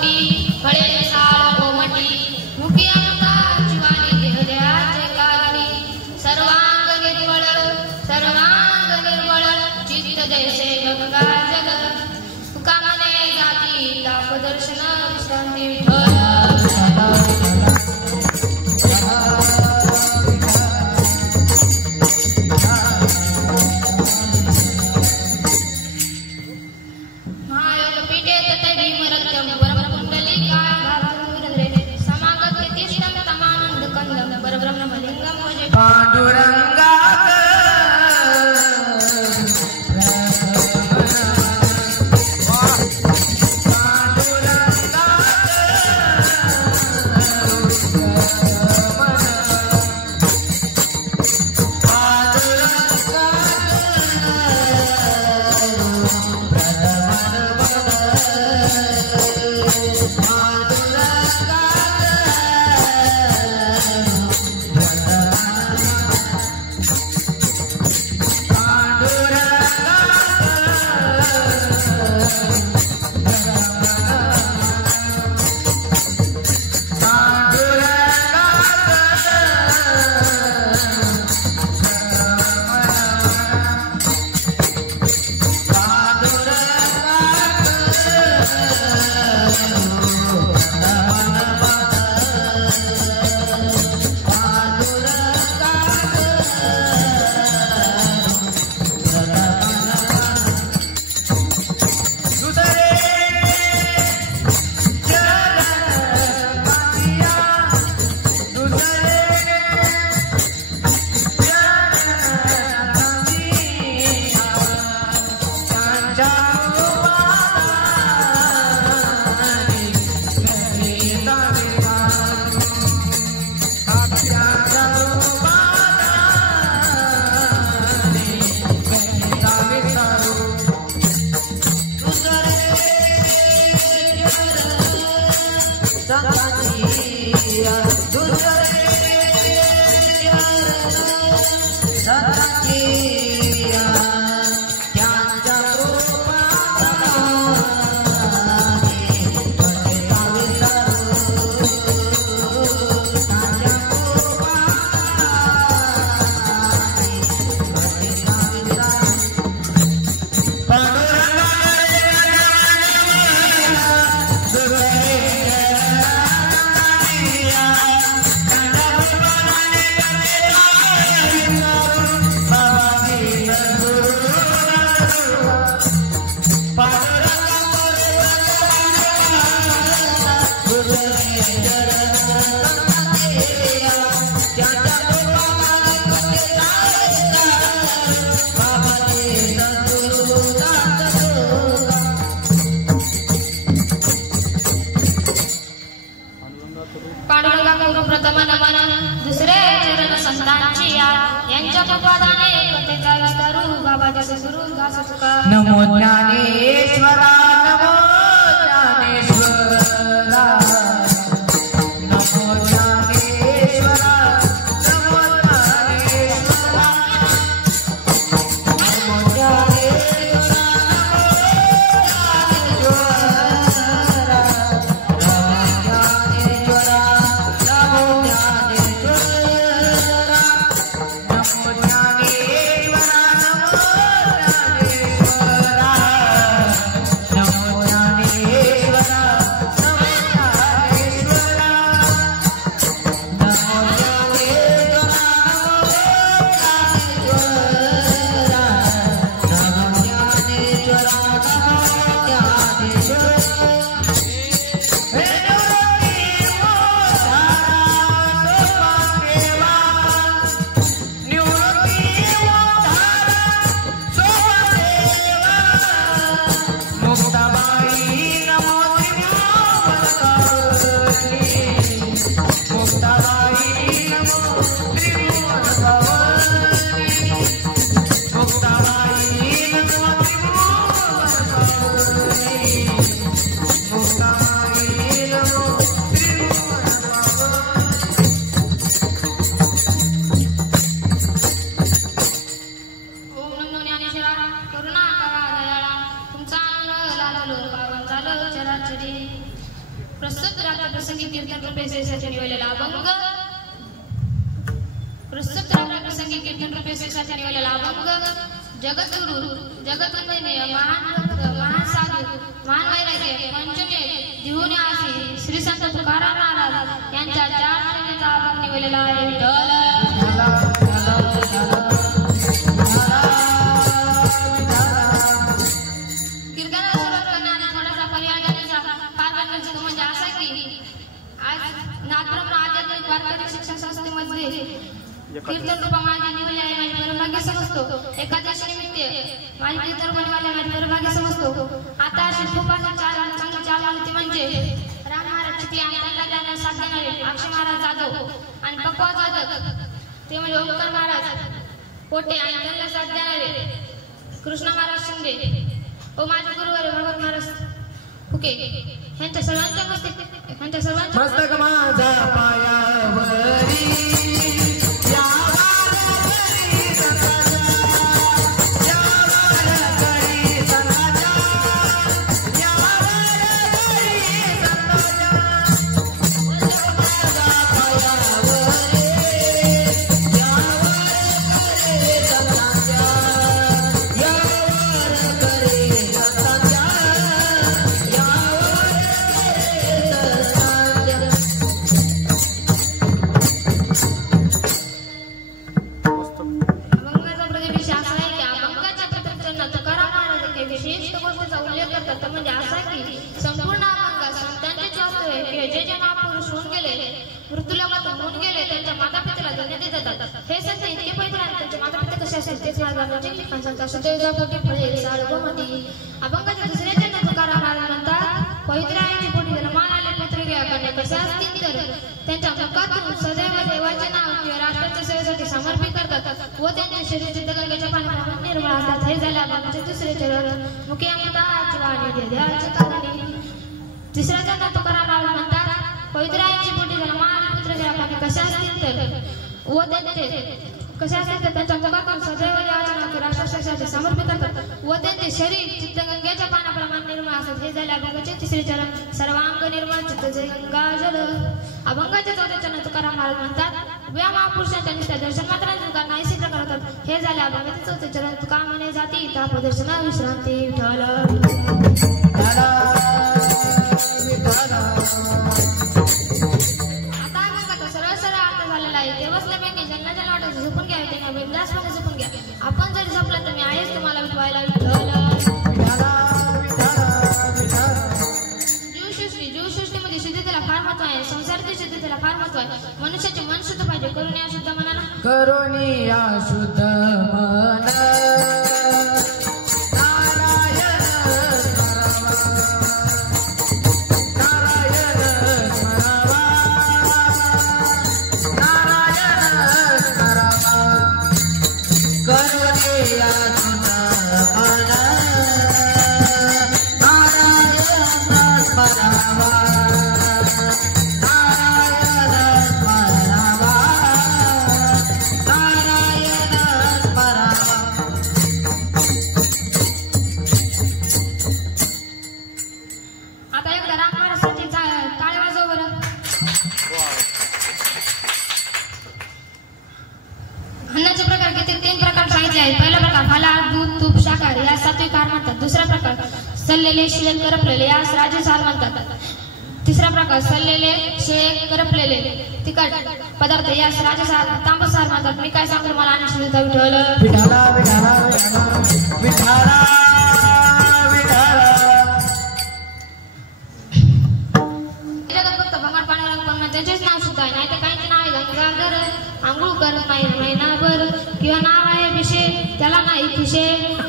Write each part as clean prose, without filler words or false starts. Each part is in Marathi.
कोटी फळे साळ कोमटी मुखी अमृता जीवानी देहल्या जयकारी सर्वांग निर्मळ चित्त जैसे गंगा जल तुकामने जाती ताप दर्शन विश्रांती विठ्ठल नमो ज्ञानेश्वरा नमो ज्ञानेश्वरा नमो ज्ञानेश्वरा नमो ज्ञानेश्वरा नमो ज्ञानेश्वरा नमो प्रस्तुत रात्र प्रसंगी कीर्तन रूपे शेषाचे निवडलेला अभंग प्रस्तुत रात्र प्रसंगी कीर्तन रूपे शेषाचे निवडलेला अभंग जगद्गुरु जगद्वंदनीय महान साधू महान वैराग्य पंचमे दिहुने आशी श्री संत तुकाराम महाराज यांच्या 4 चरणांचा अभंग निवडलेला आहे. विठ्ठल कीर्तनाला सुरुवात करण्याआधी थोडासा पर्याय देण्याचा कारण म्हणजे असा की आज नाथब्रह्म आध्यात्मिक वारकरी शिक्षण संस्थेमध्ये कीर्तन रूपा माझी निवडली आहे. माझी परभाग्य समजतो. एकादशी निमित्त माझी कीर्तन बनवायला माझी परभाग्य समजतो. आता अशी खूप चांगली चाल होती म्हणजे राम महाराज चिखली आणि त्यांना त्यांना साथ देणारे अक्षय महाराज जाधव आणि पप्पा जाधव ते म्हणजे ओंकार महाराज पोटे आणि त्यांना साथ देणारे कृष्ण महाराज शिंदे व माझे गुरुवार भगवत महाराज फुके यांच्या सर्वांच्या मस्तक माझा पायावरी अभंगाच्या दुसऱ्या चरणात तुकाराम महाराज म्हणतात पवित्र आईची पोटी जन्माला आले पुत्र घ्या करणे कसे असतील तर त्यांच्या मुखातून सदैव देवाचे नाव किंवा राष्ट्राच्या सेवेसाठी समर्पित करतात व त्यांचे शरीर सिद्धगंगेच्या पाण्यात निर्मळ असतात. हे झाले अभंगाचे दुसरे चरण. मुखे अमृताची वाणी देवाची कारणी. तिसऱ्या चरणात तुकाराम महाराज म्हणतात पवित्र आईची पोटी जन्माला आले पुत्र घ्या करणे कसे असतील तर व त्यांचे कशा असतात त्यांच्या मुखातून सदैव देवाच्या नाव किंवा राष्ट्रासाठी समर्पित करतात व त्यांचे शरीर चित्तगंगेच्या पाण्याप्रमाणे निर्मळ असतात. हे झाले अभंगाचे तिसरे चरण. सर्वांग निर्मळ चित्त गंगा जल. अभंगाच्या 4थ्या चरणात तुकाराम महाराज म्हणतात उभ्या महापुरुषांच्या निष्ठा दर्शन मात्र तुका नाहीसे प्रकार होतात. हे झाले अभंगाचे 4थे चरण. तुका म्हणे जाती तापदर्शन विश्रांती. विठ्ठल आता अभंगाचा सरळ सरळ अर्थ झालेला आहे. ते बसल्यापैकी ज्यांना ज्यांना वाटत झोपून घ्या त्यांना बिंदासपणे झोपून घ्या. आपण जरी झोपलं तर मी आहेच तुम्हाला विठवायला. विठ्ठल जीवसृष्टीमध्ये शुद्धतेला फार महत्व आहे. संसारातील शुद्धतेला फार महत्व आहे. मनुष्याचे मन शुद्ध पाहिजे. करून या शुद्ध मनाला करुणी या शुद्ध मन अन्नाचे प्रकार किती 3 प्रकार सांगितले आहेत. पहिला प्रकार फलाहार दूध तूप शाकाहारी या सात्विक आहार म्हणतात. दुसरा प्रकार सल्लेले शिळे करपलेले यास राजस आहार म्हणतात. तिसरा प्रकार सल्लेले शिळे करपलेले तिखट पदार्थ यास राजस आहार तांबूस आहार म्हणतात. मी काय सांगतो मला आणि श्रीता विठ्ठल विठाला विठाला विठाला फक्त भंगार पाण्याला पण त्यांचेच नाव सुद्धा आहे. नाही तर काहींचे नाव आहे गंगाधर आंघोळ करत नाही महिनाभर किंवा नाव आहे विषय त्याला नाही खुशे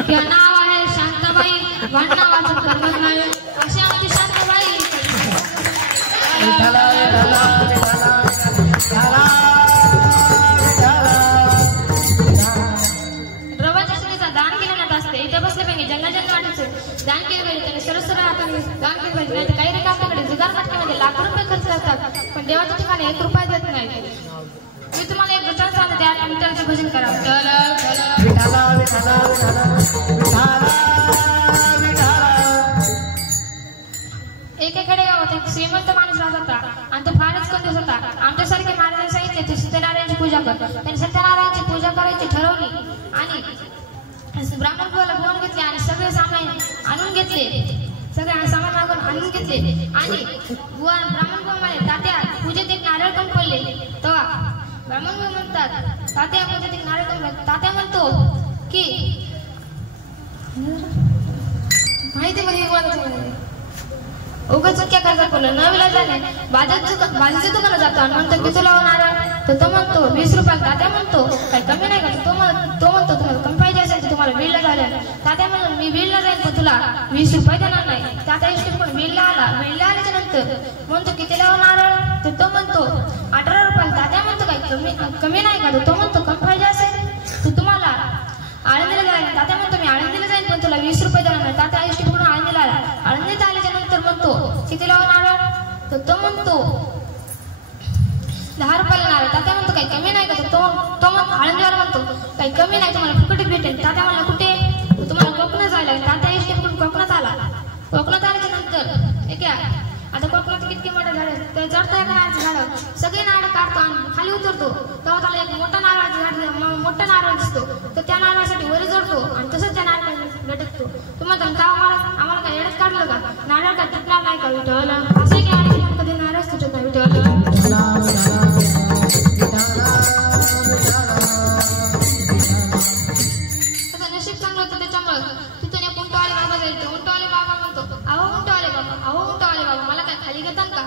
किंवा नाव आहे शांताबाई भांडणा वाचन करत नाही अशी आमची शांताबाई. रवाच्या सुनेचा दान केल्यानं असते. इथे बसल्यापैकी ज्यांना ज्यांना वाटायचं दान केलं पाहिजे त्यांनी सरळ सरळ आपण दान केलं पाहिजे. नाही तर काही रेखा आपल्याकडे जुगार नाटकामध्ये लाखो रुपये खर्च करतात पण देवाच्या ठिकाणी 1 रुपया देत नाही. मी तुम्हाला एक वचन सांगते आणि विठ्ठलचे भजन करा. एकेकडे खेडेगावात एक श्रीमंत माणूस राहत होता आणि तो फारच कंजूस होता. आमच्यासारखे महाराजांनी सांगितले ते सत्यनारायणची पूजा कर. त्यांनी सत्यनारायणची पूजा करायची ठरवली आणि ब्राह्मण बुवाला बोलून घेतले आणि सगळे सामान आणून घेतले. सगळे सामान मागून आणून घेतले आणि ब्राह्मण बुवा म्हणे तात्या पूजेत एक नारळ कमी पडले. तेव्हा ब्राह्मण बुवा म्हणतात तात्या पूजेत एक नारळ कमी पडले. तात्या म्हणतो की माहिती मध्ये उगाच चुक्या करतात बोललं न विलाजाने भाजीच्या दुकानात जातो आणि म्हणतो की तुला नारळ तर तो म्हणतो 20 रुपयाला. तात्या म्हणतो काही कमी नाही का. तो म्हणतो तुम्हाला कमी पाहिजे असेल तर तुम्हाला बीडला जायला. तात्या म्हणून मी बीडला जाईल पण तुला 20 रुपये देणार नाही. तात्या इष्ट पण बीडला आल्याच्या नंतर म्हणतो कितीला नारळ तर तो म्हणतो 18 रुपयाला. तात्या म्हणतो काही कमी नाही का. तो म्हणतो कमी पाहिजे असेल तर तुम्हाला आळंदीला जाईल. तात्या म्हणतो मी आळंदीला जाईल पण तुला 20 रुपये देणार नाही. तात्या इष्ट म्हणून आळंदीला आला. आळंदीत आल्याच्या नंतर म्हणतो कितीला नारळ तर तो म्हणतो 10 रुपयाला नारळ. तात्या म्हणतो काही कमी नाही का. तो म्हणतो आळंदीवाला म्हणतो काही कमी नाही तुम्हाला फुकट भेटेल. तात्या म्हणला कुठे तुम्हाला कोकणात जायला. तात्या इष्ट म्हणून कोकणात आला. कोकणात आल्याच्या नंतर आता कोकणात कितके मोठे झाड ते चढतोय का झाड सगळे नारळ काढतो आणि खाली उतरतो. तेव्हा त्याला एक मोठा नारळ मोठा नारळ दिसतो तर त्या नारळासाठी वर चढतो आणि तसंच त्या नारळाला लटकतो. तुम्हाला का आम्हाला काय एवढंच काढलं का नारळ का तुटणार नाही का विठ्ठल असे की कधी नारळ तुटत नाही विठ्ठल. नशीब चांगलं होतं त्याच्यामुळे तिथून एक उंटवाले बाबा जायचं. उंटवाले बाबा म्हणतो अहो उंटवाले बाबा मला काय खाली घेतात का.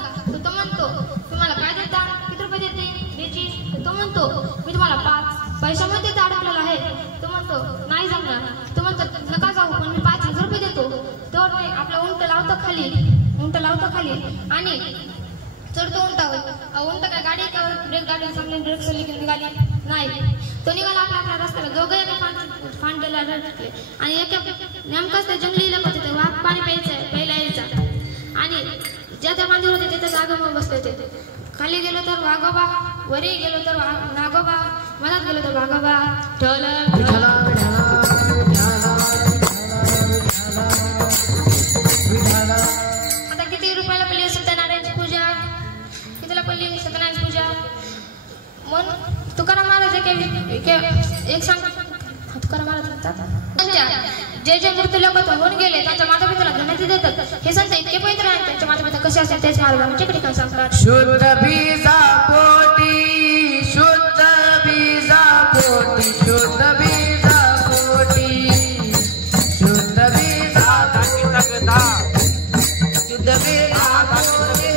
तो म्हणतो तुम्हाला काय देता किती रुपये द्यायची. तो म्हणतो मी तुम्हाला 5 पैशामध्ये अडकलेला आहे. तो म्हणतो नाही जमणार. तो म्हणतो नका जाऊ पण मी 5,000 रुपये देतो. तो नाही आपला उंट लावतो खाली आणि चढतो उंटावर. उंट काय गाडी का ब्रेक गाडी चांगली ब्रेक सल्ली की निघाली नाही. तो निघाला आपल्या रस्त्याला. दोघं एका फांडीला रडले आणि नेमकंच ते जंगली लोक होते. वाघ पाणी प्यायला यायचा आणि ज्या त्या मंदिर होते तिथे जागोबा बसले होते. खाली गेलो तर वाघोबा, वरी गेलो तर नागोबा, मनात गेलो तर वाघोबा. आता किती रुपयाला पडली सत्यनारायणची पूजा. कितीला पडली सत्यनारायणची पूजा. मन तुकाराम महाराज एक सांग तुकाराम महाराज म्हणतात जे जे मृत्यू लोक होऊन गेले त्यांच्या माता पित्याला धन्यती देतात. हे संत इतके पवित्र आहेत त्यांच्या माता पिता कसे असतात तेच महाराजांच्या ठिकाणी सांगतात. शुद्ध बीजा पोटी शुद्ध बीजा पोटी शुद्ध बीजा पोटी शुद्ध बीजा तगदा शुद्ध बीजा पोटी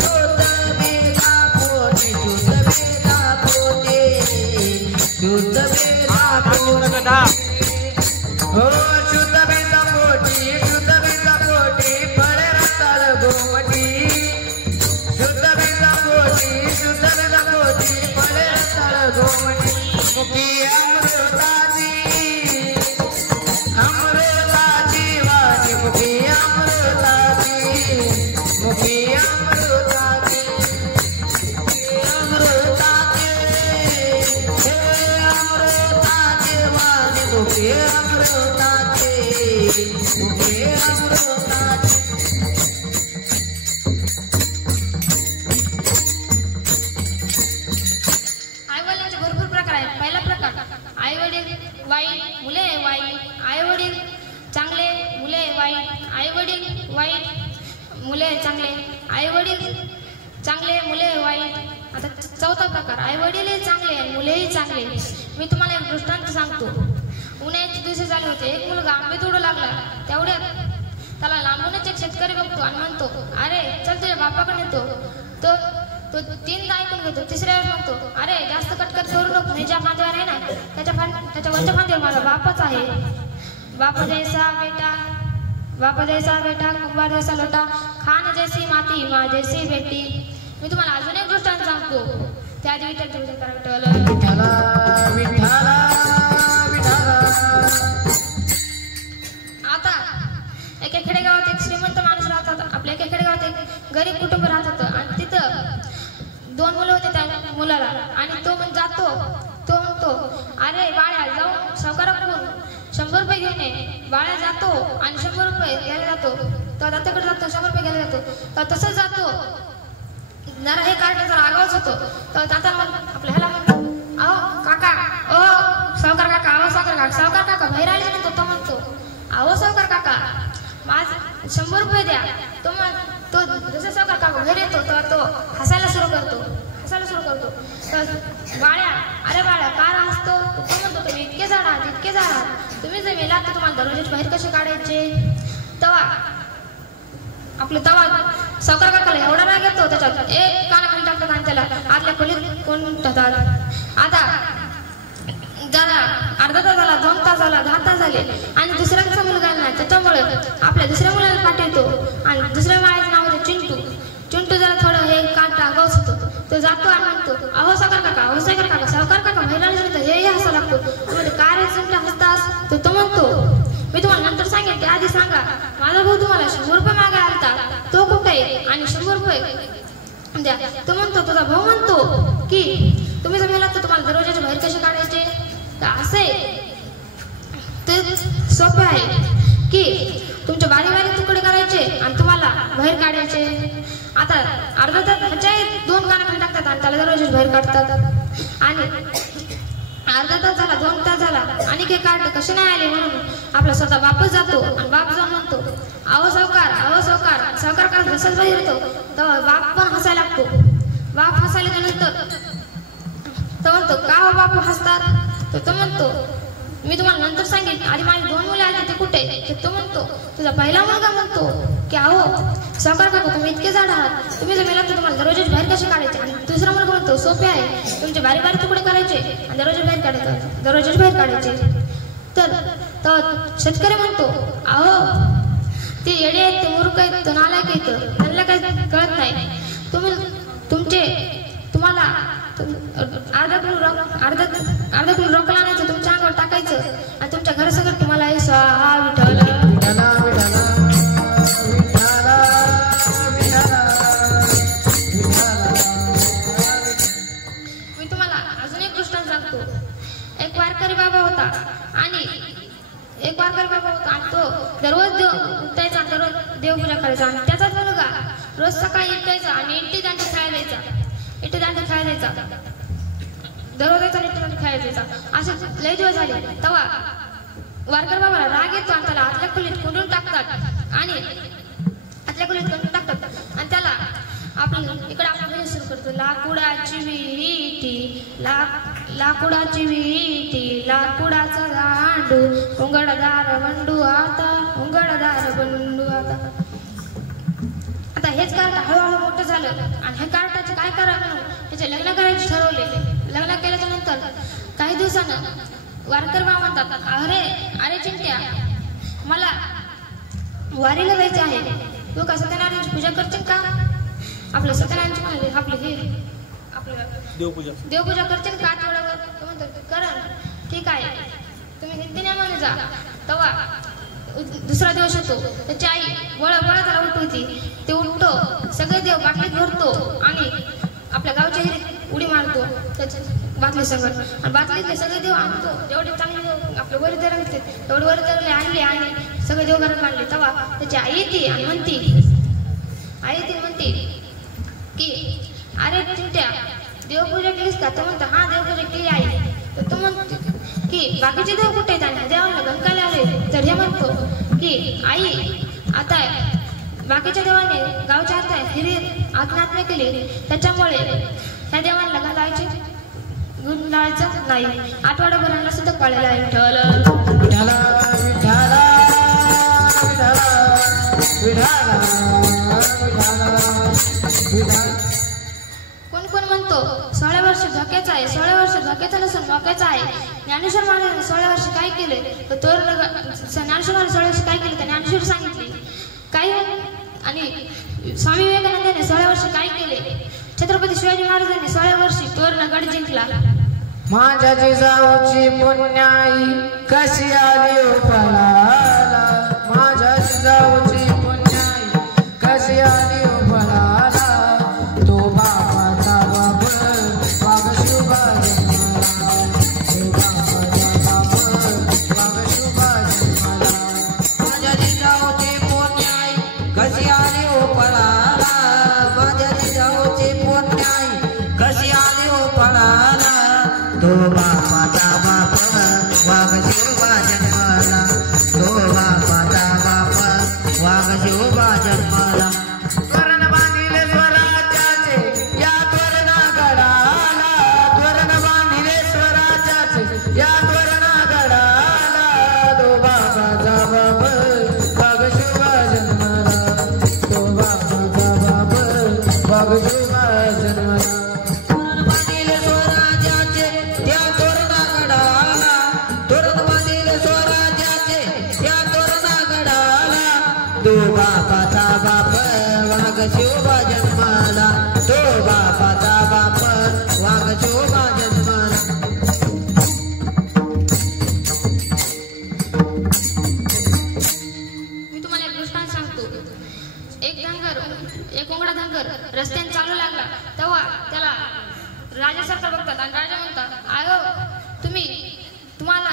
शुद्ध बीजा पोटी शुद्ध बीजा पोटी शुद्ध बीजा तगदा हो शुद्ध बीजा पोटी फळे रसाळ गोमटी शुद्ध बीजा पोटी फळे रसाळ गोमटी मुखी अमृताची वाणी मुखी अमृताची वाणी मुखी अमृताची आईवडिलांचे भरपूर प्रकार आहेत. पहिला प्रकार आई वडील वाईट मुले वाईट. आई वडील चांगले मुले वाईट. आई वडील वाईट मुले चांगले. आई वडील चांगले मुले वाईट. आता चौथा प्रकार आई वडीलही चांगले आणि मुलेही चांगले. मी तुम्हाला एक दृष्टांत सांगतो. उन्हाळ्याचे दिवस झाले होते. एक मुलगा आंबे तोडू लागला. तेवढ्यात त्याला लांबूनच एक शेतकरी बघतो आणि म्हणतो अरे चल तुझ्या बापाकडे येतो. तो 3दा ऐकून घेतो. तिसऱ्या वेळेस म्हणतो अरे जास्त कटकट करू नको. मी ज्या फांदीवर आहे ना त्याच्या वरच्या फांदीवर माझा बापच आहे. बाप जैसा बेटा कुंभार जैसा लोटा खान जैसी माती माँ जैसी बेटी. मी तुम्हाला अजून एक दृष्टांत सांगतो. त्या आधी आता एका खेडेगावात एक श्रीमंत माणूस राहत होता. आपल्या एका खेडेगावात एक गरीब कुटुंब राहत होतं आणि तिथं 2 मुलं होते त्या मुलाला आणि तो म्हणतो अरे बाळ्या जाऊ सावकाराकडून 100 रुपये घेऊन ये. बाळ्या जातो आणि 100 रुपये घ्यायला जातो. तेव्हा दात्याकडे जातो 100 रुपये घ्यायला जातो तेव्हा तसंच जातो जरा हे कार्ट जरा आगावच होतो तेव्हा दाता आपल्या ह्याला म्हणतो अहो काका ओ सावकार काका अहो सावकार काका बाहेर आले म्हणतो तो म्हणतो अहो सावकार काका माझ 100 रुपये द्या तो जसं सावकार काका बाहेर येतो तेव्हा तो हसायला सुरू करतो तर बाळ्या अरे बाळ्या का हसतो तो म्हणतो तुम्ही इतके झाड आहात तुम्ही जर मेलात तर तुम्हाला दरवाजाच्या बाहेर कसे काढायचे तेव्हा सावकार काकाला एवढा राग येतो त्याच्यात एक कानाखाली टाकतात आणि त्याला आतल्या खोलीत कोण टाकतात आता जरा अर्धा तास झाला 2 तास झाला 10 तास झाले आणि दुसऱ्याचा मुलगा नाही त्याच्यामुळे आपल्या दुसऱ्या मुलाला पाठ येतो आणि दुसऱ्या बाळाचं नाव होतं चिंटू जरा थोडं हे काटा गौस होतो तो जातो आणि म्हणतो अहो सावकार काका सावकार काका महिलांनी म्हणतो हे हसा लागतो म्हणजे काय रे चिंटा हसतास तो म्हणतो मी तुम्हाला नंतर सांगेन ते आधी सांगा माझा भाऊ तुम्हाला 100 रुपये मागायला आलता तो कुठे आणि 100 रुपये द्या तो म्हणतो तुझा भाऊ म्हणतो की तुम्ही जर मेलात तर तुम्हाला दरवाजाच्या बाहेर कसे काढायचे तर असे ते सोपे आहे की तुमचे बारीक तुकडे करायचे आणि तुम्हाला बाहेर काढायचे आता अर्धा तास ह्याच्या 2 कानाखाली टाकतात आणि त्याला दरवाजाच्या बाहेर काढतात आणि अर्धा तास झाला 2 तास झाला आणि हे कार्ड कसे नाही आले म्हणून आपला स्वतः बापच जातो आणि बाप जाऊन म्हणतो अहो सावकार का जसंच बाहेर येतो तेव्हा बाप पण हसायला लागतो बाप हसायला नंतर तो म्हणतो का हो बापू हसतात तो म्हणतो मी तुम्हाला नंतर सांगेन आधी माझी 2 मुले आली ते कुठे तो म्हणतो तुझा पहिला मुलगा म्हणतो की अहो सावकार काका तुम्ही इतके झाड आहात तुम्ही जर मेलात तर तुम्हाला दरवाजाच्या बाहेर कसे काढायचे आणि दुसरा मुलगा म्हणतो सोपे आहे तुमचे बारीक तुकडे करायचे आणि दरवाजाच्या बाहेर काढायचे तर शेतकरी म्हणतो अहो ते येडे आहेत ते मूर्ख आहेत तो नालायक आहेत त्यांना काही कळत नाही तुम्हाला अर्धा किलो रोकला आणायचं तुमच्या अंगावर टाकायचं आणि तुमच्या घरासकट तुम्हाला स्वाहा विठ्ठल मी तुम्हाला अजून एक दृष्टांत सांगतो एक वारकरी बाबा होता आणि तो दररोज उठायचा दररोज देवपूजा करायचा आणि त्याचाच मुलगा रोज सकाळी उठायचा आणि इट्टी दांडी खेळायला द्यायचा दररोज खेळायला द्यायचा असे लय दिवस झाले तेव्हा वारकर बाबाला राग येतो आणि त्याला आतल्या खोलीत कोंडून टाकतात आणि त्याला इकडे आपण सुरू करतो लाकडाची विटी लाकडाचा दांडू उंगडदार बंडू आता आता हेच कार्ट हळूहळू मोठं झालं आणि हे कार्टाचे काय करावं त्याचे लग्न करायचे ठरवले लग्न केल्याच्या नंतर काही दिवसानं वारकर बाबा म्हणतात अरे चिंट्या मला वारीला जायचं आहे तू का सत्यनारायणची पूजा करशील का आपलं सत्यनारायणची म्हणजे आपलं देवपूजा करशील का आठवड्यावर तो म्हणतो करा ठीक आहे तुम्ही हिंदीने म्हणे जा तेव्हा दुसरा दिवस होतो त्याची आई बळ त्याला उठवती ते उठतो सगळे देव बाटलीत भरतो आणि आपल्या गावच्या हिरीत उडी मारतो त्याच्या बाटली संगत आणि बाटलीतले सगळे देव आणतो जेवढे चांगले आपले वरदेर असते तेवढे वरदेरले आणले आणि सगळे देव घरात मांडले तेव्हा त्याची आई येते आणि म्हणते की अरे चिंट्या देवपूजा केलीस का तो म्हणतो हा देवपूजा केली आई तर तो म्हणतो की बाकीचे देव कुठे आहेत आणि देवाला गंकाला आले तर हे म्हणतो की आई आता बाकीच्या देवाने गावच्या आता हिरीत आत्महत्या केली त्याच्यामुळे ह्या देवांना गुण लावायचं नाही आठवड्याभरांना सुद्धा पाळायला आहे कोण म्हणतो 16 वर्ष धोक्याचा आहे 16 वर्ष धोक्याचा नसून धोक्याचा आहे ज्ञानेश्वर महाराजांनी 16 वर्ष काय केले तर ज्ञानेश्वर महाराज 16 वर्ष काय केले तर ज्ञानेश्वर सांगितले काय आणि स्वामी विवेकानंदांनी 16 वर्ष काय केले छत्रपती शिवाजी महाराजांनी 16 वर्षी तोरणगड जिंकला माझ्या जिजाऊची पुण्याई कशी आली पळाला माझ्या जिजाऊची पुण्याई कशी आली पळाला तो बाबाचा बाप वाघ शुभा माझ्या जिजाऊची पुण्याई शोभा जन्माला तो बापाचा बाप वाघ शोभा जन्माला. मी तुम्हाला एक दृष्टांत सांगतो. एक कोंबडा धनगर रस्त्याने चालू लागला तेव्हा त्याला राजासारखा बघतात आणि राजा म्हणतात आयो तुम्हाला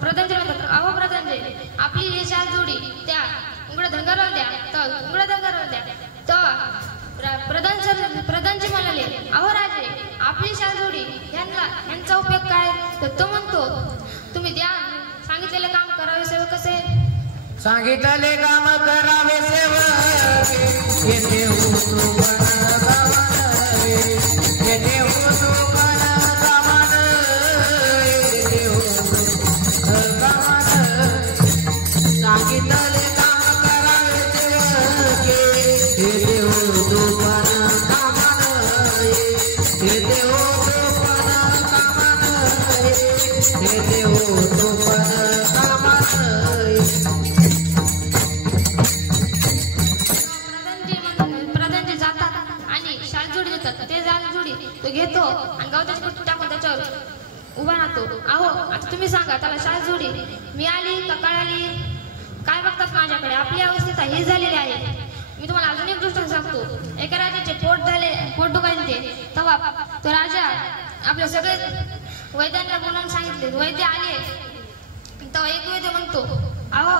प्रधानजी म्हणतात अहो प्रधानजी आपली ही चार जोडी त्या उघड्या धनगराला द्या तर उघड्या धनगराला द्या. तर प्रधानजी म्हणाले अहो राजे आपली चार जोडी यांचा उपयोग काय. तर तो म्हणतो तुम्ही द्या सांगितलेले काम करावे सेवक कसे. सांगितले काम करावे सेवक येथे होतो येथे होतो सांगितले काम करावे सेवक येथे होतो पण कामान येथे होतो पण कामान येथे होतो पण कामान. प्रधानजी जातात आणि शाल जोडी देतात. ते जाल जोडी तो घेतो आणि गवताची कुट्टी टाकून त्याच्यावर उभा राहतो. अहो आता तुम्ही सांगा त्याला शाल जोडी मिळाली का कळाली. काय बघतात माझ्याकडे आपली अवस्था ही झालेली आहे. मी तुम्हाला अजून एक गोष्ट सांगतो. एका राजाचे पोट दुखायचे तेव्हा तो राजा आपले सगळे वैद्यांना बोलावून सांगितले. वैद्य आले तेव्हा एक वैद्य म्हणतो अहो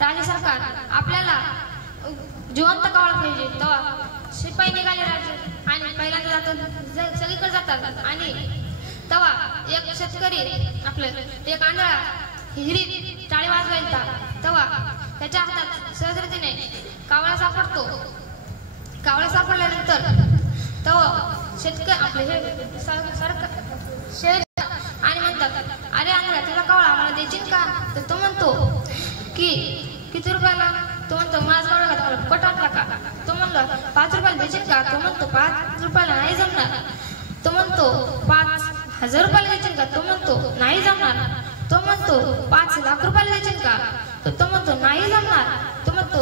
राजा सरकार आपल्याला जिवंत कावळा पाहिजे. तेव्हा शिपाई निघाले राजे आणि पहिल्यांदा जातात सगळीकडे जातात आणि तेव्हा एक शेतकरी आपलं एक आंधळा हिरीत टाळी वाजवायचा तेव्हा त्याच्या हातात सहजरीने कावळा सापडतो. कावळा सापडल्यानंतर तेव्हा शेतकरी आपले हे सरकार आणि म्हणतात अरे आंधळा तुला कावळा आम्हाला द्यायची का. तर तो म्हणतो की किती रुपयाला. तो म्हणतो माझा कावळा का पटाटला का. तो म्हणला 5 रुपयाला द्यायची का. तो म्हणतो 5 रुपयाला नाही जमणार. तो म्हणतो 5,000 रुपयाला द्यायची का. तो म्हणतो नाही जमणार. तो म्हणतो 5 लाख रुपयाला द्यायची का. तर तो म्हणतो नाही जमणार. तो म्हणतो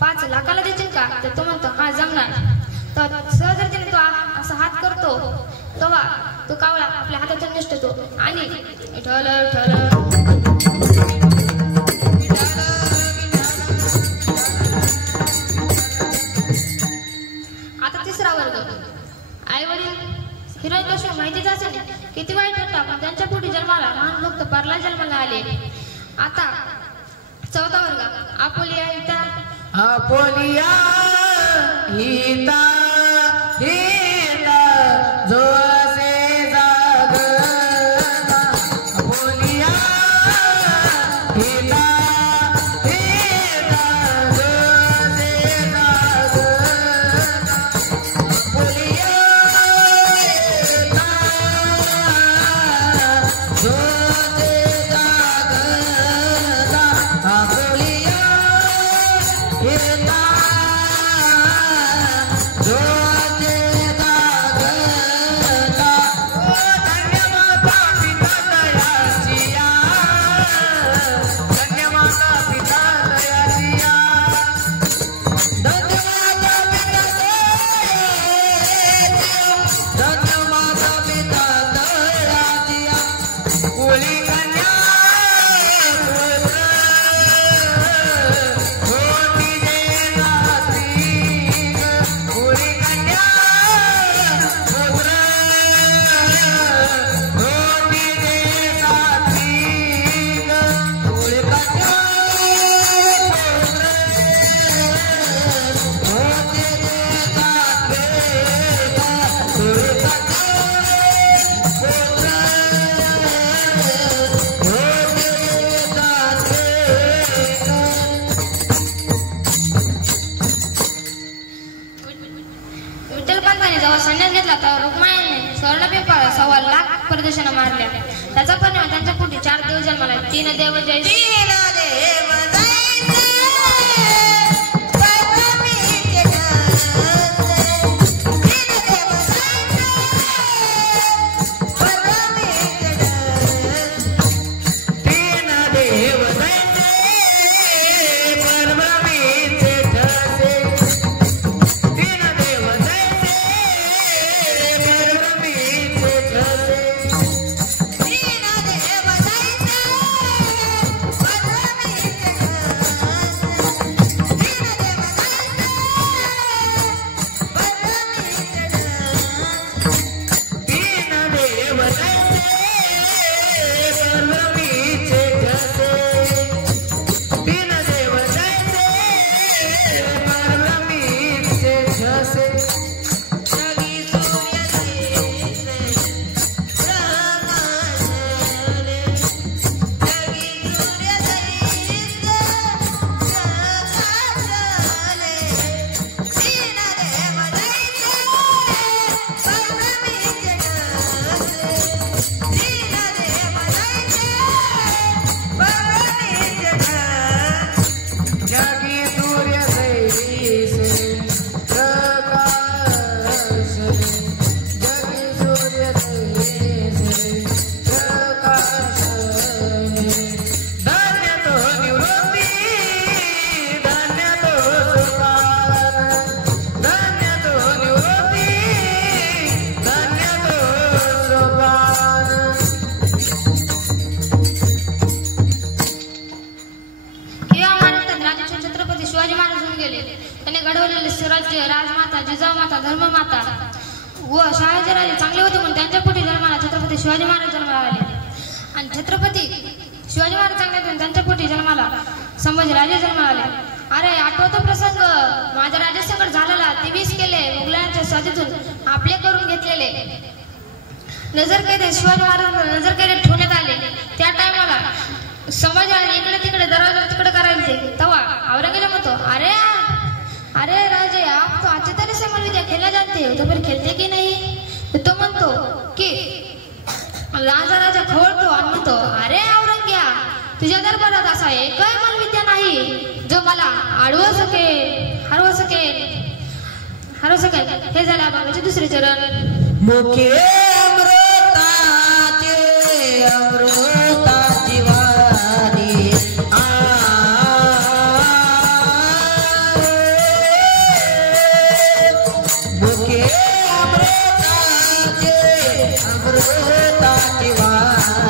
5 लाखाला द्यायची का. तर तो म्हणतो हा जमणार. तर सहजरीने तो असा हात करतो तेव्हा तो कावळा आपल्या हातातून निसटतो आणि आता तिसरा वर्ग. आई वडील हिरण्यकश्यप माहितीच असेल किती वाईट होता पण त्यांच्या पोटी जन्माला महान भक्त परला जन्माला आले. आता चौथा वर्ग. आपोलिया हिता आपोलिया हिता हिता जो असे जागता. आपोलिया हिता हिता जो असे जागता. आपोलिया हिता जो असे जागता. आपोलिया हिता जो असे जागता. धन्यमाता पिता दयाचिया धन्यमाता पिता दयाचिया धन्यमाता पिता धन्यमाता पिता दयाचिया. कुली कन्या पुत्र छोटी देनाती कुली कन्या पुत्र छोटी देनाती कुली कन्या पुत्र छोटी देनाती कुली विठ्ठलपंतांनी जेव्हा संन्यास घेतला तेव्हा रुक्माईने स्वर्णपिंपाला 1.25 लाख प्रदक्षिणा मारल्या. त्याचा परिणाम त्यांच्या पोटी 4 देव जन्माला. 3 देव जय तीन राजमाता जिजामाता धर्ममाता व शहाजी राजे चांगले होते म्हणून त्यांच्या पोटी जन्माला छत्रपती शिवाजी महाराज जन्माला आले. आणि छत्रपती शिवाजी महाराज चांगले होते त्यांच्या पोटी जन्माला संभाजी राजे जन्माला आले. अरे आठवतो प्रसंग माझ्या राजसंकट झालेला ते 20 केले मुघलांच्या स्वाधीतून आपले करून घेतलेले. नजरकैद शिवाजी महाराज नजरकैद ठेवण्यात आले. त्या टायमाला संभाजी इकडे तिकडे दरवाजा तिकडे करायला ते तेव्हा औरंगजेब म्हणतो अरे राजे आप तो अच्छी तरह से विद्या खेलना जानते हो तो फिर खेलते की नहीं. तो म्हणतो की राजा खोळतो आणि म्हणतो अरे औरंग्या तुझ्या दरबारात असा एकही मलविद्या नाही जो मला हरवू शकेल. हे झाले अभंगाचे दुसरे चरण. मुखे अमृताची वाणी मुखे अमृताची वाणी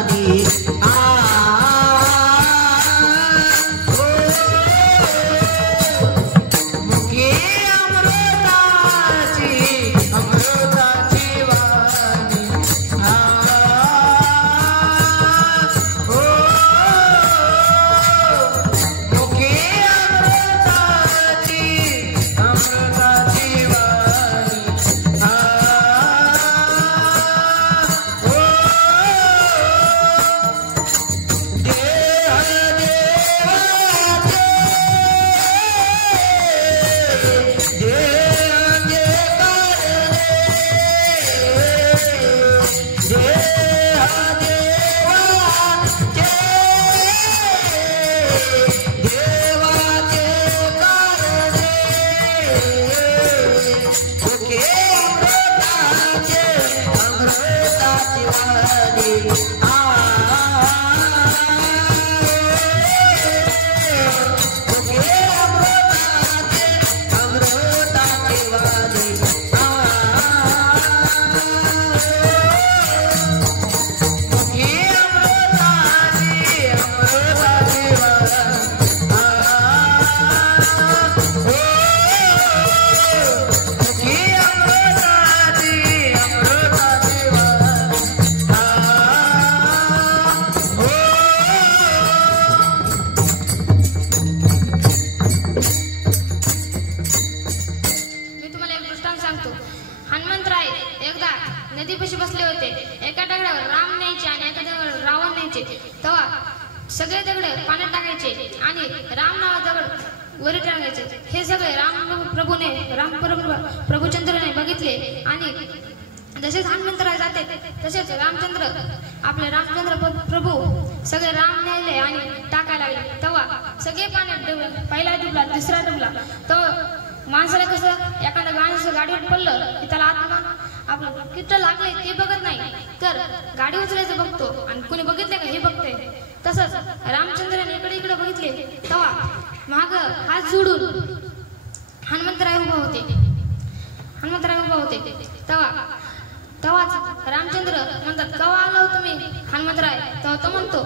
नदीपाशी बसले होते. एका दगडावर राम न्यायचे आणि एका दगडावर रावण न्यायचे. तेव्हा सगळे दगड पाण्यात टाकायचे आणि राम नावा दगड वर टाकायचे. हे सगळे प्रभुचंद्रने बघितले आणि जसेच हनुमंतराय जाते तसेच रामचंद्र प्रभू सगळे राम न्यायले आणि टाकायला लागले. तेव्हा सगळे पाण्यात डुबले. पहिला डुबला, दुसरा डुबला. तर माणसाला कसं एखाद्या माणसाचं गाडीवर पडलं की त्याला आत्मा आपलं किती लागले ते बघत नाही, तर गाडी उचलायचं बघतो आणि कोणी बघितले का हे बघते. तसंच रामचंद्राने इकडे बघितले तेव्हा माग हात जोडून हनुमंतराय उभा होते. तेव्हाच रामचंद्र म्हणतात कवा आलो तुम्ही हनुमंतराय. तेव्हा तो म्हणतो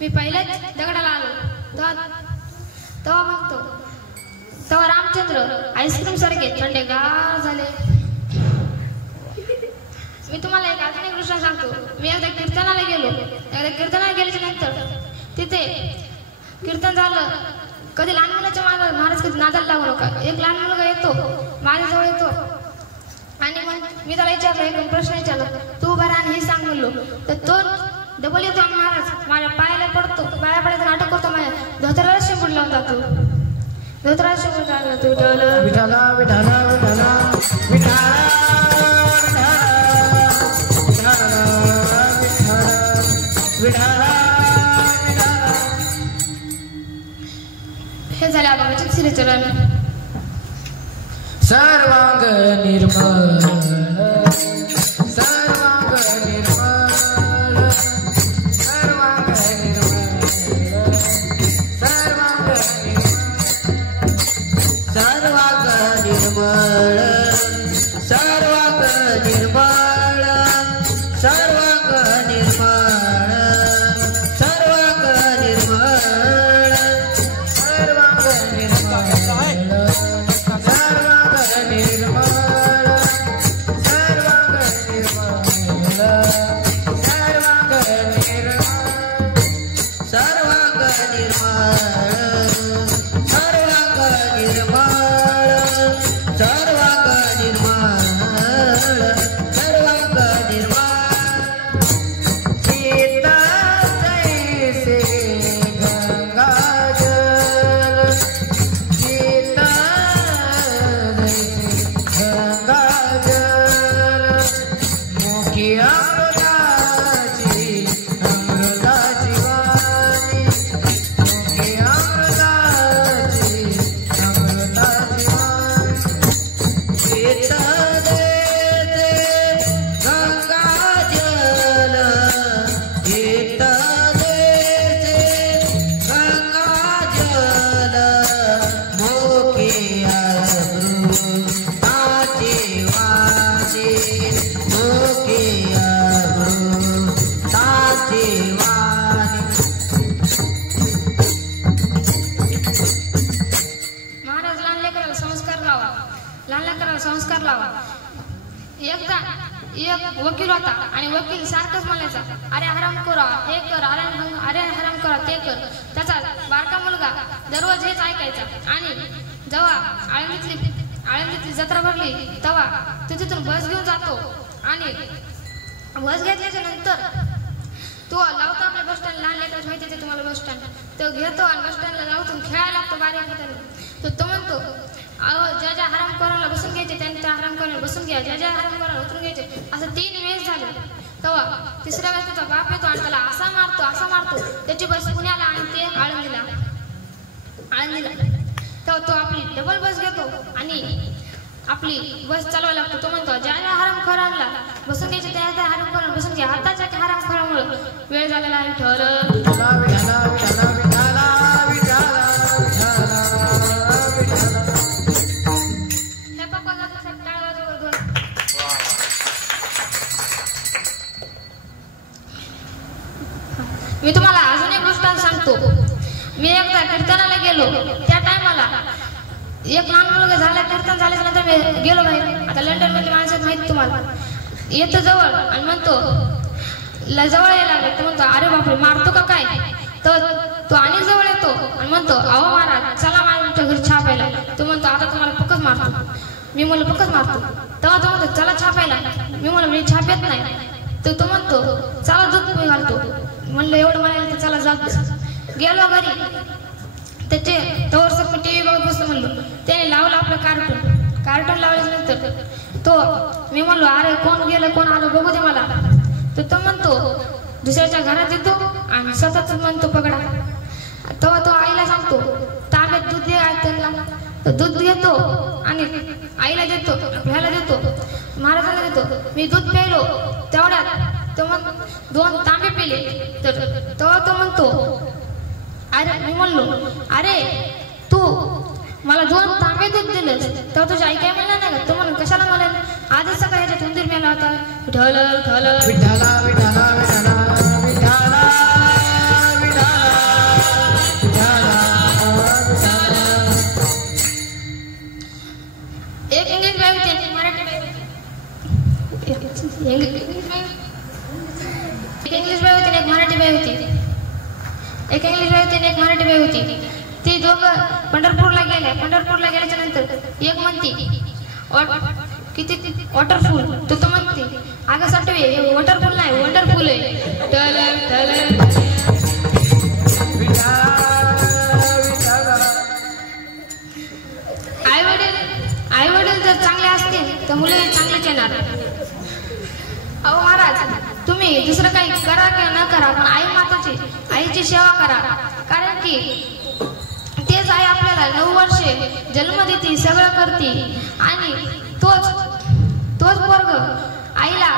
मी पहिल्याच दगडाला आलो. तेव्हा म्हणतो तेव्हा रामचंद्र आईस्क्रीम सारखे थंडेगार झाले. मी तुम्हाला एक अजून एक गोष्ट सांगतो. मी एकदा कीर्तनाला गेल्याच्या नंतर तिथे कीर्तन झालं. कधी लहान मुलाच्या महाराज कधी नादाला लागू नका. एक लहान मुलगा येतो माझ्याजवळ येतो आणि मग मी त्याला विचारलं, एक प्रश्न विचारला, तू उभा राहा आणि हे सांग म्हणलो. तर तो डबल येतो आणि महाराज माझ्या पायाला पडतो. पाया पडायचं नाटक करतो. माझ्या धोत्राला शेंबूड लावून जातो. धोत्राला शेंबूड लावून जातो. विठाला विठाला विठाला विठाला हे झाले अभंगाचे श्रीचरण. सर्वांग निर्मळ सर्वांग निर्मळ सर्वांग निर्मळ सर्वांग निर्मळ सर्वांग निर्मळ सर्वांग निर्मळ सर्वांग निर्मळ सर्वांग निर्मळ सर्वांग निर्मळ संस्कार लावा. एकदा एक वकील होता आणि वकील सारखंच म्हणायचा, अरे हराम खोरा हे कर, अरे हराम खोरा ते कर. त्याचा बारका मुलगा दररोज हेच ऐकायचा. आणि जेव्हा आळंदीतली जत्रा भरली तेव्हा तो तिथून बस घेऊन जातो आणि बस घेतल्याच्या नंतर तो लावतो आपल्या बस स्टँड. लहान लेकरच माहिती आहे तुम्हाला बस स्टँड. तो घेतो आणि बस स्टँडला लावतो, खेळायला लागतो बारीक हाताने. तो म्हणतो, अहो ज्या ज्या हरामखोराला बसून घ्यायचे त्यांनी त्या हरामखोराला बसून घ्या, ज्या ज्या हरामखोराला उतरून घ्यायचे. असं 3 वेळेस झालं. तेव्हा तिसऱ्या वेळेस त्याचा बाप येतो आणि त्याला असा मारतो. त्याची बस पुण्याला आणि ते आळंदीला. तेव्हा तो आपली डबल बस घेतो आणि आपली बस चालवायला लागतो. तो म्हणतो, ज्या ज्या हरामखोराला बसून घ्यायचे त्या त्या हरामखोराला बसून घ्या. आताच्या हरामखोरामुळे वेळ झालेला आहे. मी तुम्हाला अजून एक गोष्ट सांगतो. मी एकदा कीर्तनाला गेलो. त्या टायमाला एक लहान मुलगा झाला. कीर्तन झाल्याच्या नंतर मी गेलो बाहेर. आता लंडन मधली माणसं माहिती तुम्हाला. येतो जवळ आणि म्हणतो, जवळ यायला लागले तर म्हणतो, अरे बापरे मारतो का काय. तर तो आणि जवळ येतो आणि म्हणतो, अहो महाराज चला माझ्या घरी छापायला. तो म्हणतो, आता तुम्हाला पक्कच मारतो. मी मला पक्कच मारतो. तेव्हा तो म्हणतो, चला छापायला. मी मला मी छाप येत नाही. तर तो म्हणतो, चला दूध मी घालतो. म्हणलं एवढं म्हणायला तर चला जात. गेलो घरी. त्याचे तोवर सर मी टीव्ही बघत बसलो. म्हणलो त्याने लावलं आपलं कार्टून लावल्यानंतर तो मी म्हणलो, अरे कोण गेलं कोण आलं बघू दे मला. तर तो म्हणतो, दुसऱ्याच्या घरात येतो आणि स्वतःच म्हणतो पकडा. तेव्हा तो आईला सांगतो, ताब्यात दूध दे त्यांना. दूध घेतो आणि आईला देतो, ह्याला देतो, महाराजांना देतो. मी दूध प्यायलो तेवढ्यात तो मग 2 तांबे पिले. तर तेव्हा तो म्हणतो, अरे मी म्हणलो, अरे तू मला 2 तांबे दूध दिलंस तेव्हा तुझी आई काय म्हणला नाही का. तो म्हणून कशाला मला आधीच सकाळ ह्याच्यात उंदीर मेला होता. एक इंग्लिश बाई होती, एक मराठी बाई होती. एक इंग्लिश बाई होती, एक मराठी बाई होती. एक इंग्लिश बाई होती, एक मराठी बाई होती. ती दोघं पंढरपूरला गेले. पंढरपूरला गेल्याच्या नंतर एक म्हणती किती वॉटरफूल. तो म्हणते, अगं सटवे वॉटरफूल नाही वंडरफुल आहे. आई वडील जर चांगले असतील तर मुलं चांगलेच येणार. अहो महाराज तुम्ही दुसरं काही करा किंवा न करा, पण आई माताची आईची सेवा करा. कारण की तेच आई आपल्याला 9 वर्षे जन्म देते, सगळं करते. आणि तोच वर्ग आईला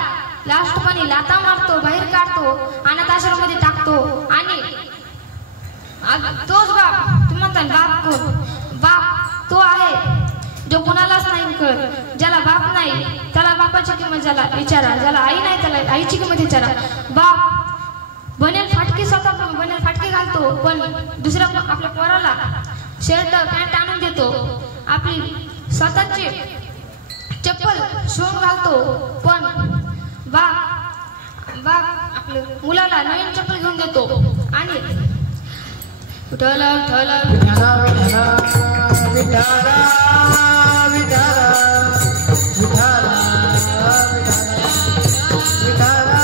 लास्टपणी लाथा मारतो, बाहेर काढतो, अनाथ आश्रमामध्ये टाकतो. आणि तोच बाप, तुम्ही म्हणता बाप कोण. बाप तो आहे जो कुणालाच नाही कळत. ज्याला बाप नाही त्याला बापाची किंमत ज्याला विचारा, ज्याला आई नाही त्याला आईची किंमत विचारा. बाप बनेल फाटकी, स्वतः बनेल फाटकी घालतो, पण दुसऱ्या आपल्या पोराला शर्ट पॅन्ट आणून देतो. आपली स्वतःची चप्पल शिवून घालतो, पण बाप आपल्या मुलाला नवीन चप्पल घेऊन देतो आणि विठ्ठल विठ्ठल विठ्ठला विठ्ठला विठ्ठला विठ्ठला विठ्ठला विठ्ठला.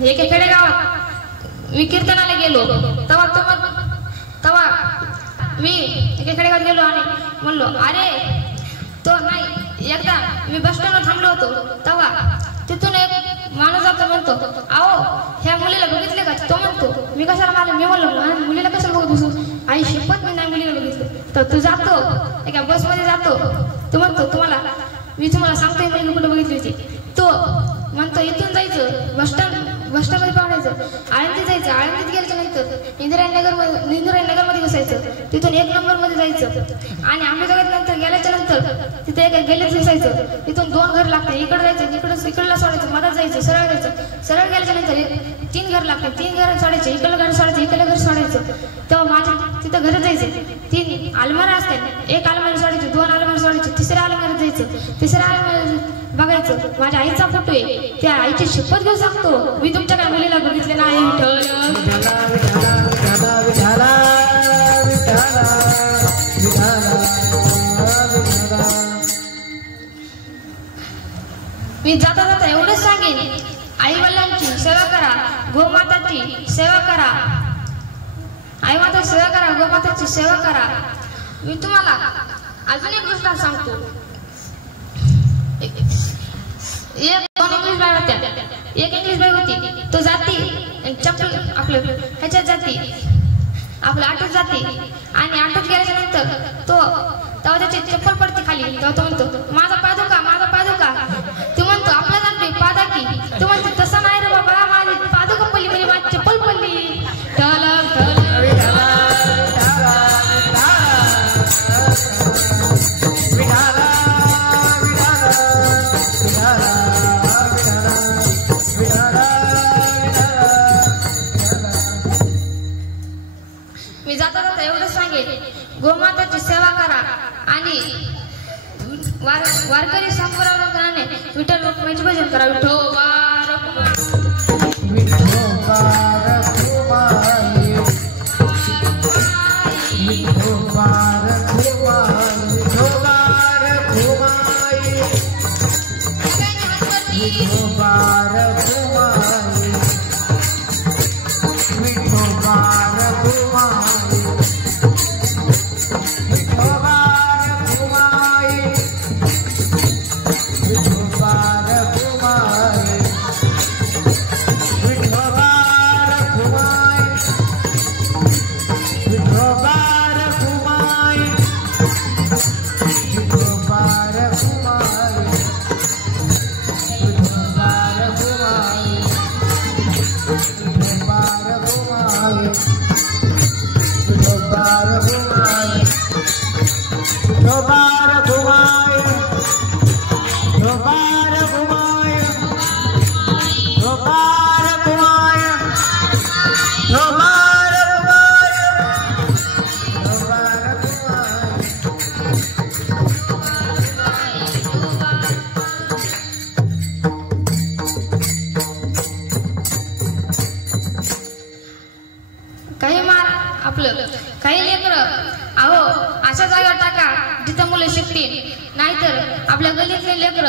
एक खेडेगावात मी कीर्तनाला गेलो, तेव्हा मी एका खेडेगावात गेलो आणि म्हणलो अरे तो नाही. एकदा मी बस स्टँडवर थांबलो होतो, तेव्हा तिथून एक माणूस जातो, म्हणतो अहो ह्या मुलीला बघितले का? तो म्हणतो मी कशाला मारलं? मी म्हणलो मुलीला कशाला बघत बसू? आई शपथ मी नाही मुलीला बघितलं. तर तू जातो एका बसमध्ये जातो, तो म्हणतो मी तुम्हाला सांगतोय मुलगी कुठे बघितली होती. तो म्हणतो इथून जायचं बसस्टँडमध्ये पाहायचं, आळंदीत जायचं, आळंदीत गेल्याच्या नंतर इंदिरायनगरमध्ये बसायचं, तिथून 1 नंबरमध्ये जायचं आणि आंबेजोगाईत नंतर गेल्याच्या नंतर तिथे एका गेल्यात बसायचं, तिथून 2 घर लागते, इकडे जायचं, इकडला सोडायचं, मधात जायचं, सरळ जायचं, सरळ गेल्याच्या नंतर 3 घर लागते, 3 घर सोडायचे, इकडलं घर सोडायचं, इकडलं घर सोडायचं. तेव्हा माझ्या तिथं घरात जायचं, 3 अलमाऱ्या असतात, 1 अलमारी सोडायची, 2 अलमारी सोडायची, 3ऱ्या अलमारीत जायचं, 3ऱ्या अलमारीत बघायचं माझ्या आईचा फोटो आहे, त्या आईची शपथ घेऊन सांगतो मी तुमच्या काय मुलीला बघितले नाही. मी जाता जाता एवढंच सांगेन, आई वडिलांची सेवा करा, गोमाताची सेवा करा, आई माताची सेवा करा, गोमाताची सेवा करा. मी तुम्हाला अजून एक गोष्ट सांगतो. एक इंग्लिश बाई होती, तो जाती चप्पल आपलं ह्याच्यात जाती, आपलं आटोत जाती आणि आटोत गेल्याच्या नंतर तेव्हा त्याची चप्पल पडते खाली, तेव्हा तो म्हणतो माझा पादुका, माझा पादुका. तू म्हणतो आपला जाते पादाकी, तू म्हणतो तसं नाही रे बाबा, माझी पादुका पडली म्हणजे माझी चप्पल पडली. मी जाता जाता एवढंच सांगेन, गोमाताची सेवा करा आणि वारकरी संप्रदायाने विठ्ठल रुक्माईचे भजन करा. काही लेकर अहो अशा जागेवर टाका जिथं मुलं शिकतील, नाहीतर आपल्या गल्लीतले लेकर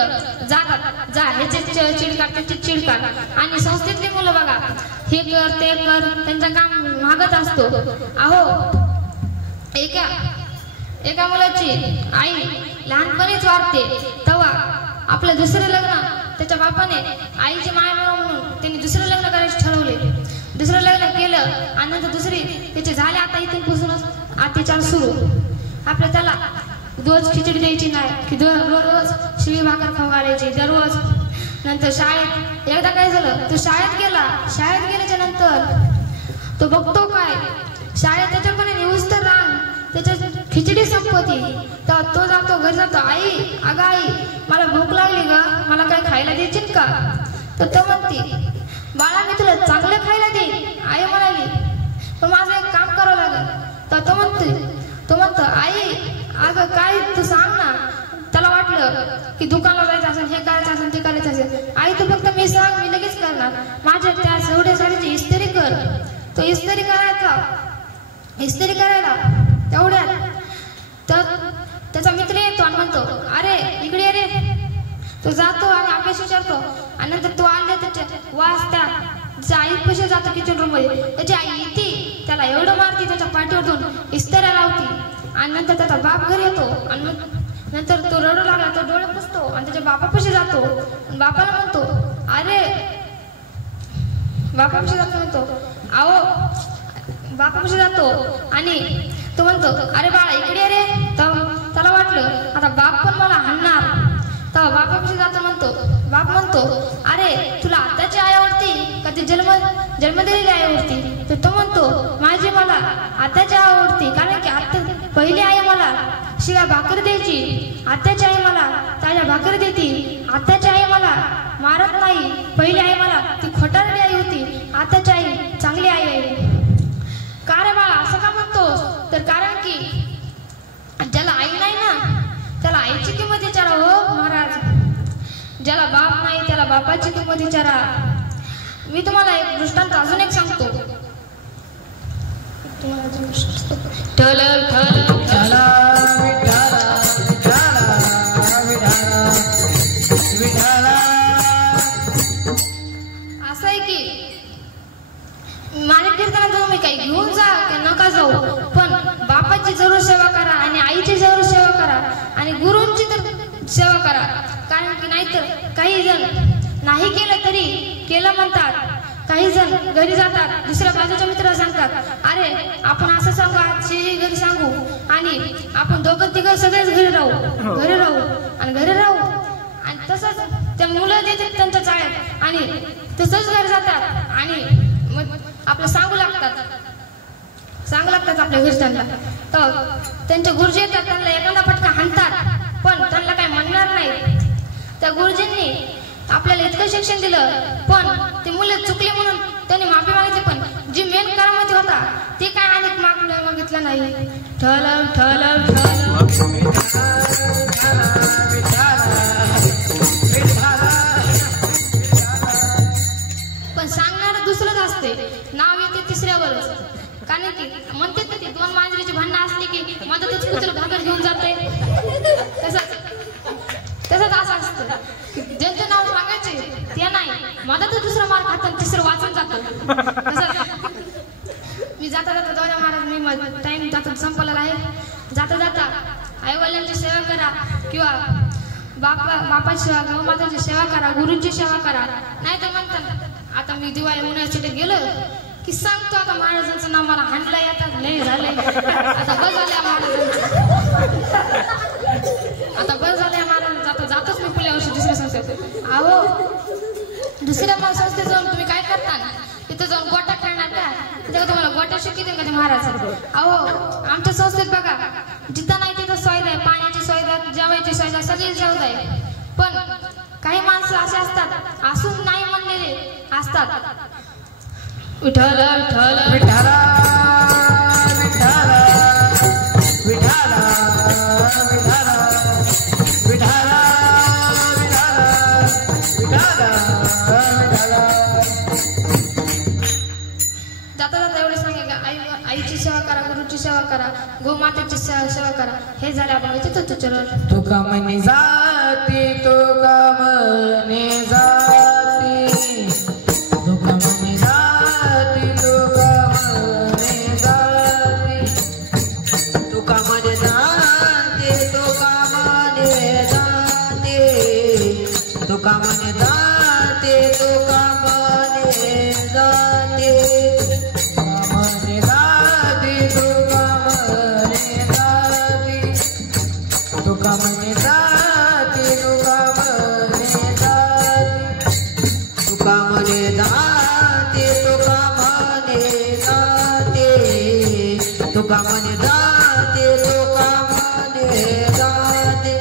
जातात ह्याची चिड काढ त्याची चिड काढ. आणि संस्थेतली मुलं बघा हे कर ते कर त्यांचं काम मागत असतो. अहो एका मुलाची आई लहानपणीच वारते, तेव्हा आपलं दुसरं लग्न त्याच्या बापाने आईची माय म्हणून त्यांनी दुसरं लग्न करायचे ठरवले. दुसरं लग्न केलं आणि नंतर दुसरी त्याचे झाले. आता इथून पासूनच अत्याचार सुरू. आपल्या त्याला रोज खिचडी द्यायची नाही की रोज शिळी भाकर खाऊ घालायची दररोज. नंतर शाळेत एकदा काय झालं, तो शाळेत गेल्याच्या नंतर तो बघतो काय शाळेत त्याच्याकडे न्यूज तर रांग त्याच्या खिचडी संपती. तर तो जातो घरी जातो, आई अगं आई मला भूक लागली का, मला काय खायला द्यायची का. तर तो म्हणते बाळा मी तुला चांगलं खायला दे. आई म्हणाली पण माझं एक काम करावं लागेल. तर तो म्हणतो आई की दुकानाला जायचं असेल, हे करायचं असेल, ते करायचं असेल. आई तू फक्त मी सांग, मी लगेच करणार. माझ्या त्या एवढ्या साडीची इस्त्री कर. तो इस्त्री करायला तेवढ्यात तर त्याचा मित्र येतो आणि म्हणतो, अरे इकडे ये रे. तो जातो आणि अभ्यास विचारतो आणि नंतर तो आल्या त्याच्या त्याच्या आई पैसे जातो किचन रूम मध्ये. त्याची आई येते, त्याला एवढं मारते, त्याच्या पाठीवरून इस्त्र्या लावती आणि नंतर त्याचा बाप घरी येतो आणि नंतर तो रडू लागला. तो डोळे पुसतो आणि त्याच्या बापापाशी जातो. बापाला म्हणतो, अरे बापापाशी जातो बापापाशी जातो आणि तो म्हणतो, अरे बाळा इकडे रे. त्याला वाटलं आता बाप पण मला हाणणार. तेव्हा बापापाशी जातो. बाप म्हणतो, अरे तुला आताची आई आवडती का ती जन्म दिलेली आई आवडती? तर तो म्हणतो, माझी मला आताची आई आवडती, कारण की आता पहिली आई मला शिळा भाकर द्यायची, आताची आई मला ताज्या भाकर देते. आताची आई मला मारत नाही, पहिली आई मला ती खोटारडी आई होती, आताची आई चांगली आई आहे. का रे बाळा असं का म्हणतोस? तर कारण की ज्याला आई नाही ना त्याला आईची किंमत विचारा. हो महाराज, ज्याला बाप नाही त्याला बापाची किंमत विचारा. मी तुम्हाला एक दृष्टांत अजून एक सांगतो. असं आहे की माझ्या कीर्तनात तुम्ही काही घेऊन जा नका जाऊ, पण बापाची जरूर सेवा करा आणि आईची जरूर सेवा करा आणि गुरूंची तर सेवा करा. कारण की नाहीतर काही जण नाही केलं तरी केलं म्हणतात. काही जण घरी जातात, दुसऱ्या बाजूच्या मित्राला सांगतात, अरे आपण असं सांगू, आजची घरी सांगू आणि आपण दोघं तिघं सगळेच घरी राहू आणि तसंच त्या मुलं देतात त्यांच्या चाळ्यात आणि तसंच घरी जातात आणि मग आपलं सांगू लागतात आपल्या घरच्यांना. तर त्यांचे गुरुजी येतात, त्यांना एखादा फटका हाणतात, पण त्यांना काही म्हणणार नाही. त्या गुरुजींनी आपल्याला इतकं शिक्षण दिलं, पण ती मुलं चुकली म्हणून त्यांनी माफी मागितली, पण जी मेन करामती होता ते काय अनेक मागितलं नाही. पण सांगणार दुसरंच असते, नाव येते तिसऱ्यावरच. कारण की म्हणते ती दोन मांजरीची भांडणं असली की मदतच कुत्र घागर घेऊन जाते. तसंच असं असतं, ज्यांचं नाव सांगायचे ते नाही, मदतच दुसरा मार खातं तिसरं वाचून जातं. मी जाता महाराज, मी टाइम जाता संपलेला आहे. जाता आई वडिलांची सेवा करा किंवा बापाची सेवा, गौमाताची सेवा करा, गुरूंची सेवा करा. नाही तर म्हणतात आता मी दिवाळी उन्हाळ्यासाठी गेलो की सांगतो, आता महाराजांचं नाव मला हाणलंय, आता लय झालंय, आता बस झालंय महाराजांचं, आता बस झालंय महाराजांचं, आता जातोच मी पुढल्या वर्षी दुसऱ्या संस्थेत. अहो दुसऱ्या संस्थेत जाऊन तुम्ही काय करता? तिथे जाऊन गोटा खेळणार का? तिथे तुम्हाला गोट्या शिकवतील का ते महाराज? अहो आमच्या संस्थेत बघा, जिथं नाही तिथं सुविधा आहे, पाण्याची सुविधा, जेवायची सुविधा, सगळी सुविधा आहे. पण काही माणसं असे असतात, असून नाही म्हणलेले असतात. विठ्ठल विठ्ठल विठ्ठल विठ्ठल विठ्ठल विठ्ठल जाता एवढे सांगे का आईची सेवा करा, गुरुची सेवा करा, गोमातेची सेवा करा. हे झाले आपण तिथं चरण तुका म्हणे जाती, तुका म्हणे जाती, तुका म्हणे जाती, तुका म्हणे जाती, तुका म्हणे जाती, तुका म्हणे जाती, तुका म्हणे जाती, तुका म्हणे जाती, तुका म्हणे जाती, तुका म्हणे जाती, तुका म्हणे जाती, तुका म्हणे जाती.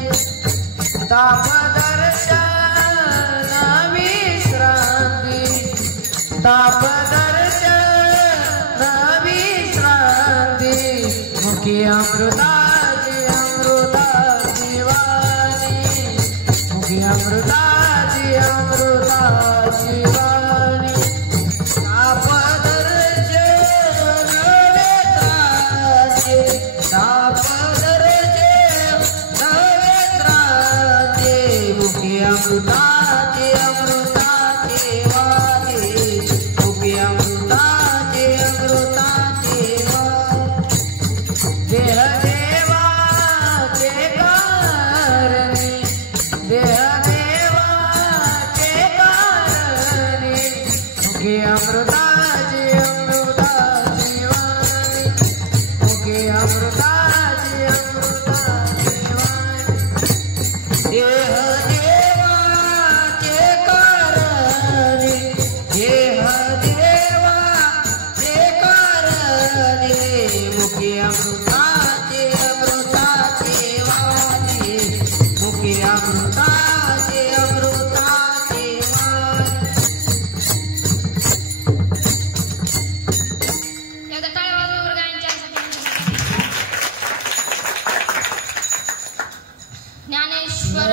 ताप दर्शन विश्रांती, ताप दर्शन विश्रांती, मुखी अमृताची अमृताची वाणी, अमृताची वाणी सापदरचे नवे त्राचे सापदरचे नवे त्राचे मुखी अमृताचे अमृताचे वाणी मुखी अमृताचे अमृताचे वाणी देह देवाचे कारणी देह देवाचे कारणी मुखी अमृताचे अमृताचे वाणी मुखी अमृताचे अमृताचे वाणी देह देवाचे कारणी देह देवाचे कारणी मुखी अमृताचे अमृताचे वाणी मुखी अमृताचे अमृताचे वाणी एकदा टाळ्या वाजवा बरं गाण्यांच्या ज्ञानेश्वर